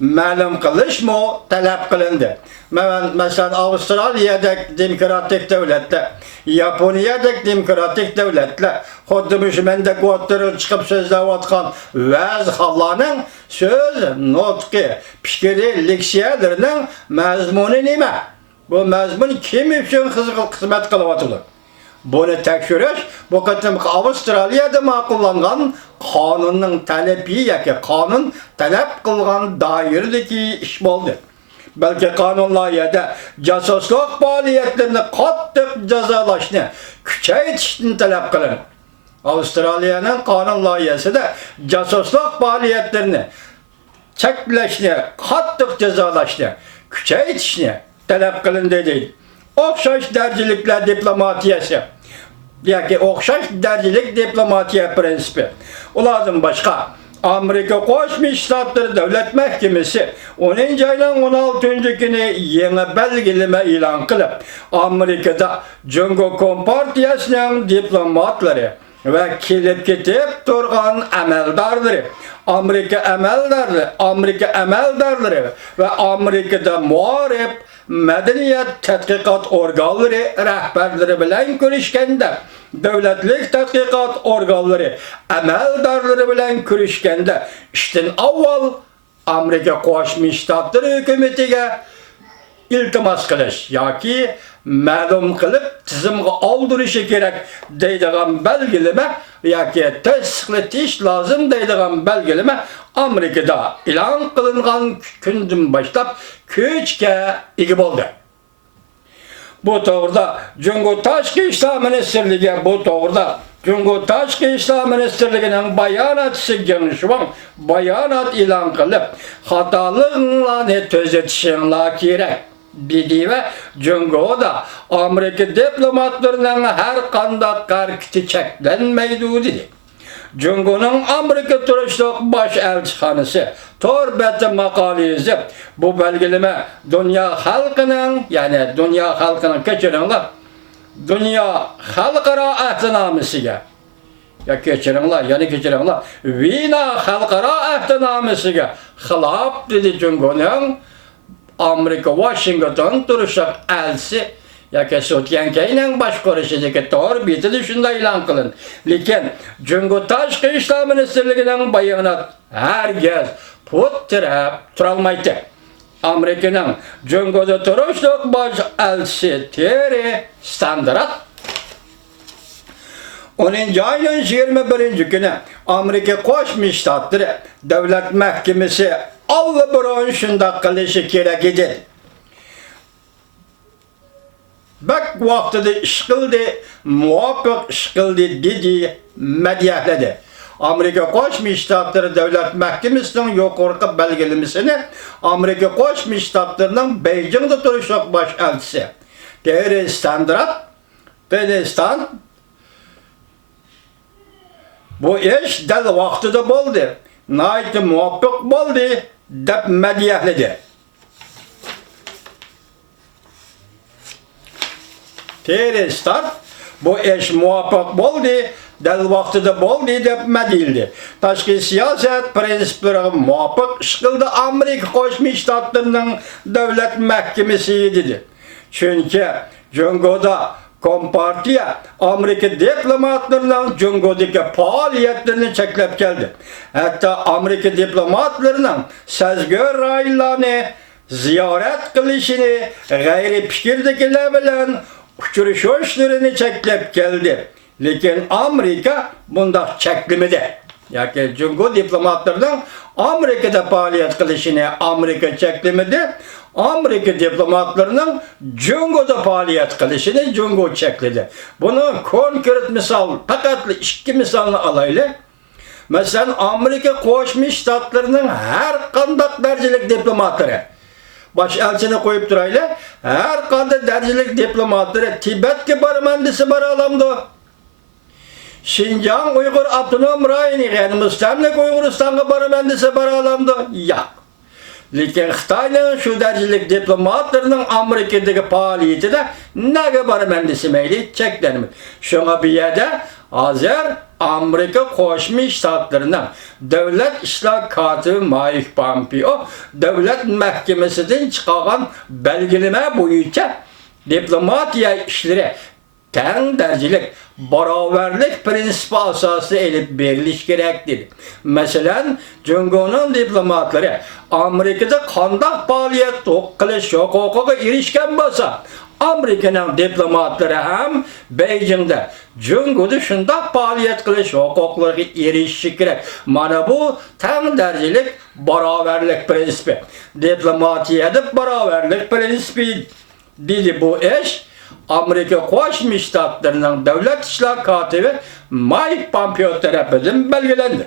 ma'lum qilishmi talab qilindi. Masalan Avustraliyadek demokratik devletler, Yaponiyadek demokratik devletler, xuddi shu mendek o'tirib chiqib so'zlayotgan va'z xallarning so'z, nutqi, fikri, leksiyalarining mazmuni nima? Bu mazmun kim uchun xizmat qilyapti? Bunu tekshirish bu qatim Avustraliyada ma'qullangan qonunning talabi yoki qonun talab qilgan doiradagi ish bo'ldi. Balki qonun loyihada jasuslik faoliyatlarini qattiq jazolashni kuchaytirishni talab qilindi. Avustraliyaning qonun loyihasida jasuslik faoliyatlarini cheklashni, qattiq jazolashni kuchaytirishni talab qilindi deydi. O'xshash darajalik diplomatiyasi yoki o'xshash darajalik diplomatiya prinsipi. Ulardan boshqa Amerika Qo'shma Shtatlar Davlat Mahkamasi 10 ayning 16 kuni yangi belgilama e'lon qilib, Amerikada Jungo Kompartiyasining diplomatlari va kelib ketib turgan amaldorlari, Amerika amaldorlari va Amerikada muarif madaniyat tadqiqot organlari rahbarlari bilan ko'rishganda, davlatlik tadqiqot organlari amaldorlari bilan ko'rishganda, ishdan avval Amerika Qo'shma Shtatlari hukumatiga iltimos qilish yoki ma'lum qilib tizimga oldirishi kerak deydigan belgilama yoki tasdiqlatish lozim deydigan belgilama Amerikada e'lon qilingan kundan boshlab kuchga ega bo'ldi. Bu to'g'rida Jungo Tashqi ishlar ministrligi Jungo Tashqi ishlar ministrligining bayonotchisi Geng Shuang bayonot e'lon qilib, xatoliklarni tuzatishinglar kerak dedi va Jungoda Amerika diplomatlarining har qanday harakati cheklanmaydi dedi. Jungoning Amerika turishliq bosh elchixonasi to'rbati maqola yozib, bu belgilama dunyo xalqining kechiringlar, dunyo xalqaro ahdnomasiga Viyna xalqaro ahdnomasiga xilof dedi Jungoning Amerika Washington turishliq elchisi yoki Sotyankaning boshqarishidagi to'rbetida shunday e'lon qilindi. Lekin Jungo Tashqi ishlar ministrligining bayonot hargiz puttirab turolmaydi. Amerikaning Jungoda turishliq bosh elchisi Terry Standard 10 ayning 21 kuni Amerika Qo'shma Shtatlari Davlat Mahkamasi allabirun shunday qilishi kerak edi. Bak vaqtida ish qildi, muvofiq ish qildi dedi, madhiyahladi. Amerika Qo'shma Shtatlari Davlat Mahkamasining yuqorqi belgilamasini Amerika Qo'shma Shtatlarining Beijingda turishliq bosh elchisi Terry Standard bu ish dal vaqtida bo'ldi, nihoyat muvofiq bo'ldi deb madhiyahladi. Terry Standard bu ish muvofiq bo'ldi, dal vaqtida bo'ldi deb madhiyaldi. Tashqi siyosat prinsiplariga muvofiq ish qildi Amerika Qo'shma Shtatlarining Davlat Mahkamasi dedi. Chunki Jungoda Kompartiya Amerika diplomatlarining Jungodagi faoliyatlarini cheklab keldi. Hatto Amerika diplomatlarining sazgor rayonlarni ziyorat qilishini, g'ayri fikrdagilar bilan uchrashuvlarini cheklab keldi. Lekin Amerika bunday cheklamadi. Yoki Jungo diplomatlarining Amerikada faoliyat qilishini Amerika cheklamadi. Amerika diplomatlarining Jungoda faoliyat qilishini Jungo chekladi. Buni konkret misol, faqat ikki misolni olaylik. Masalan, Amerika Qo'shma Shtatlarining har qanday darajalik diplomatlari bosh elchini qo'yib turaylik, har qanday darajalik diplomatlari Tibetga boraman desa bora olamdi. Şinjan Uyghur Abdunum Rayoni, yani Müstemlik Uyg'uristonga boraman desa bora olamdi. Yo'q. Lekin Xitoyning shu darajalik diplomatlarining Amerikadagi faoliyatida nega borman desimeyli cheklanmaydi. Şuna bir yerda hozir Amerika Qo'shma Shtatlarining davlat ishlar kotibi Mike Pompeo davlat mahkamasidan chiqargan belgilama bo'yicha diplomatiya ishlari teng darajalik barobarlik prinsipi asosida elib berilishi kerak dedi. Masalan, Jungoning diplomatlari Amerikada qanday faoliyat qilish huquqiga erishgan bo'lsa, Amerikaning diplomatlari ham Beijingda Jungoda shunday faoliyat qilish huquqlariga erishishi kerak. Mana bu teng darajalik barobarlik prinsipi. Diplomatiyada barobarlik prinsipi dedi bu ish Amerika Qo'shma Shtatlarining davlat ishlar kotibi Mike Pompeo tarafidan belgilendi.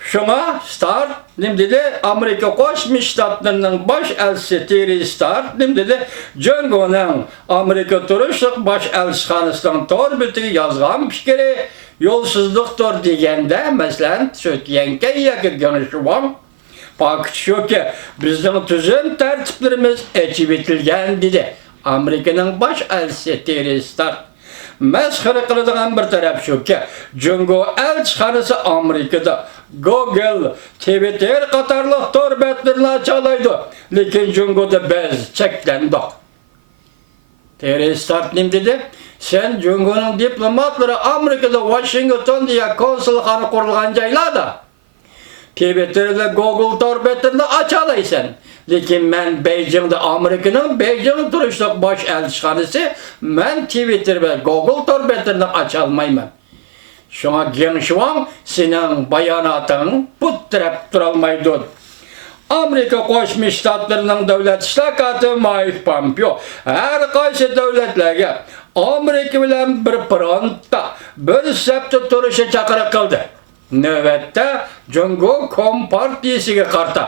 Şuna Starr nim dedi Amerika Qo'shma Shtatlarining bosh elchisi Terry Starr nim dedi Jungoning Amerika turishliq bosh elchixonasidan to'rbitiga yozgan fikri yo'lsizlikdir deganda, masalan, So'tyanka yoki G'anishvon Fakat şu ki bizden tüzüm tertiplerimiz açıp etilgen dedi. Amerika'nın baş elçisi Terry Starr. Mesxere kılıdığın bir taraf şu ki Jungo elçixanası Amerika'da Google, Twitter katarlıq torbetlerini açalaydı. Lekin Jungo'da biz çeklendik. Terry Starr ne dedi? Sen Jungo'nun diplomatları Amerika'da Washington diye konsulxanı kurulgan jaylarda Twitter'da Google torbetlerini açalaysan. Lekin men Beijing'de Amerika'nın Beijing turuşluq baş elçixanası men Twitter ve Google torbetlerini açalmayman. Şuna G'anishvon senin bayanatın puttirab turolmaydi. Amerika Qo'shma Shtatlarining davlat ishlar kotibi Mike Pompeo har qaysi davlatlarga Amerika bilan bir frontda bir safda turishga chaqiriq qildi. Navbatda Jungo Kompartiyasiga qarshi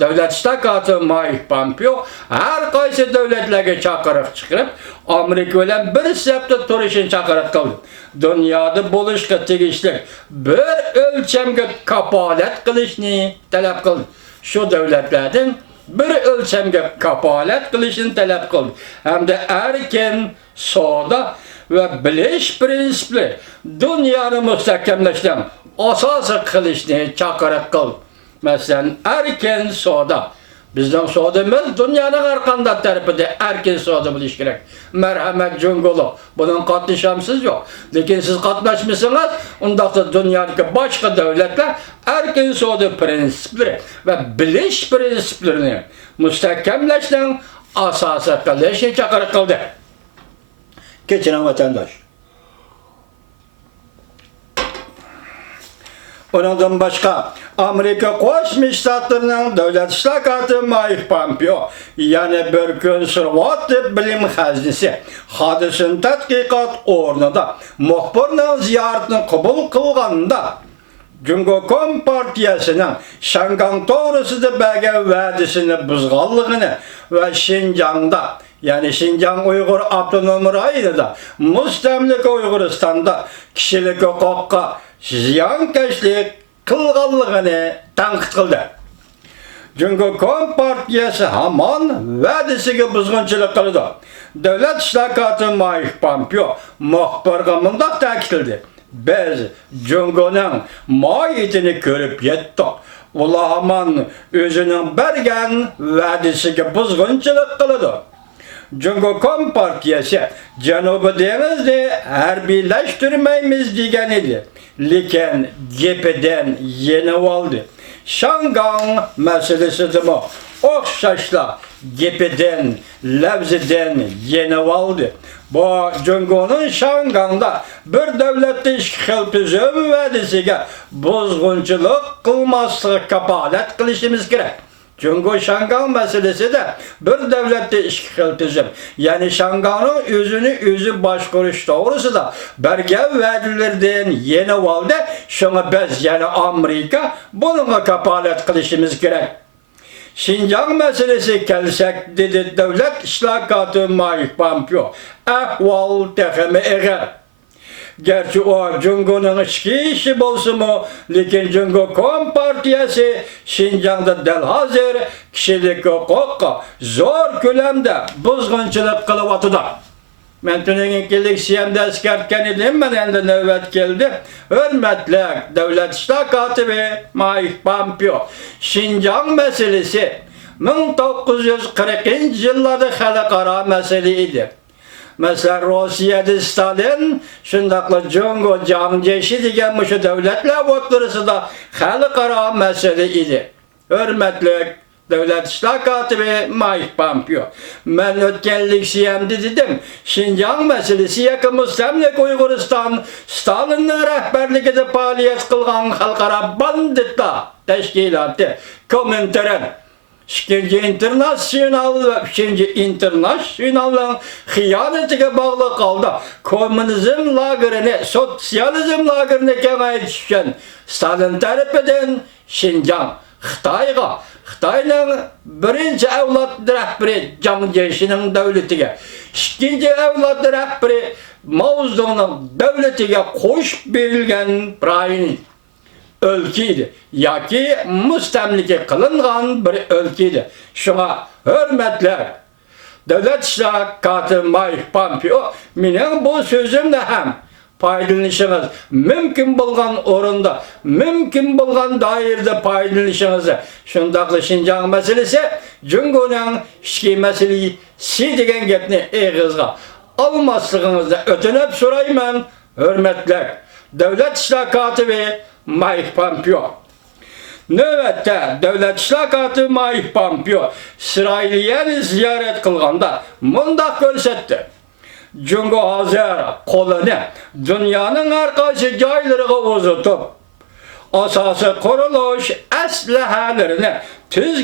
davlat ishlar kotibi Mike Pompeo har qaysi davlatlarga chaqiriq chiqarib Amerika bilan bir safda turishni chaqiriq qildi. Dunyoda bo'lishga tegishli bir o'lchamga kapolat qilishni talab qildi. Shu davlatlardan bir o'lchamga kapolat qilishni talab qildi. Hamda erkin, savdo va bilish prinsipi dunyoni mustahkamlashdan asosi qilishni chaqiriq qildi. Masalan, erkin savdo. Bizden savdimiz dünyanın her qanday tarafida erkin savdo bo'lishi kerak. Marhamat Jungolo, bunun qatnashamsiz yo'q. Lekin siz qatnashmasangiz, undaqda dunyodagi boshqa davlatlar erkin savdo prinsiplari va bilish prinsiplarini mustahkamlashdan asosi qilishni chaqiriq qildi. Kechiring vatandosh. Ondan başka Amerika Qo'shma Shtatlarining davlat ishlar kotibi Mike Pompeo yana bir konservativ bilim xazinasi hodisani tadqiqot o'rnida muxbirning ziyoratini qabul qilganda Jungo Kompartiyasining Shangang to'g'risida bergan va'dasini buzganligini va Xinjiangda yani Xinjiang Uyg'ur avtonom rayonida mustamlika Uyg'uristonda kishilik huquqqa ziyonkashlik qilganligini tanqid qildi. Jungo Kompartiyasi hamon va'dasiga buzg'unchilik qildi. Davlat ishlar kotibi Mike Pompeo muxbirga mundaq ta'kidladi. Biz Jungoning moyitini ko'rib yetdik. Ular hamon o'zining bergan va'dasiga buzg'unchilik qildi. Jungo Kompartiyasi Janubiy dengizda harbiylashtirmaymiz degan edi. Lekin gepidan yenib oldi. Shangang masalasida o'xshashlar gepidan, lavzidan yenib oldi. Bu Jungoning Shangangda bir davlatda ikki xil tuzum va'dasiga buzg'unchilik qilmaslikka kapolat qilishimiz kerak. Jungo Shangang meselesida bir davlatda ikki xil tuzum, ya'ni Shangangning o'zini boshqarish to'g'risida bergan va'dalardan yenib oldi. Shunga biz, ya'ni Amerika, bunga kapolat qilishimiz kerak. Xinjiang meselesi kelsak, dedi davlat ishlar kotibi Mike Pompeo, ahvol texmi ig'ir. Gerçi o Jungo'nun ichki ishi bo'lsa-mu, lekin Jungo Kompartiyasi partiyasi Şinjan'da del hazır kişilik hukukka zor kölemde buzgunçılık kılıp atıda. Men tünenin killik siyemde eskertken idim, men endi növbet geldi. Hürmetli devlet işler katibi Mike Pompeo. Şinjan meselesi 1940 yıllarda halkara mesele idi. Mesela Rusya'da Stalin, şundakla Jungo Jangjeshi degan şu devletler o'ttirisi da halkara mesele idi. Hürmetli devlet işler katibi Mike Pompeo. Men ötkenlik siyemdi dedim. Şinjan meselesi yakın müstemlik Uyguristan Stalin'in rehberligide faaliyet kılgan halkara banditla teşkilatı Komintern. İkinci internasyonel hıyanetiga bağlı kaldı. Komünizm lagerini, sosyalizm lagerini kengaytışken Stalin tarafından Şinjan, Xitayning birinci avlod rahbari Jiang Zemin'in devletiga, ikinci avlod rahbari Mao Zedong'ning devletiga qo'shib berilgan rayon ülkeydi. Yaki müstemlike kılıngan bir ülkeydi. Şuna hürmetler. Devlet işler katibi Mike Pompeo, mening bu sözümle hem paydalanışınız mümkün bulgan orunda, mümkün bulgan dairde paydalanışınızı. Şundaklı Şinjan meselesi, Jungo'nun işki meselesi degen gepni eğizga almaslıqınızda ötünüp sorayman, hürmetler. Devlet işler katibi Mike Pompeo. Növbette devlet işler katibi Mike Pompeo İsrailiyeni ziyaret kılganda mundaq görsetdi. Jungo hazır kolunu dünyanın arkası joylariga uzatıp asası kuruluş eslehelerini tüzgün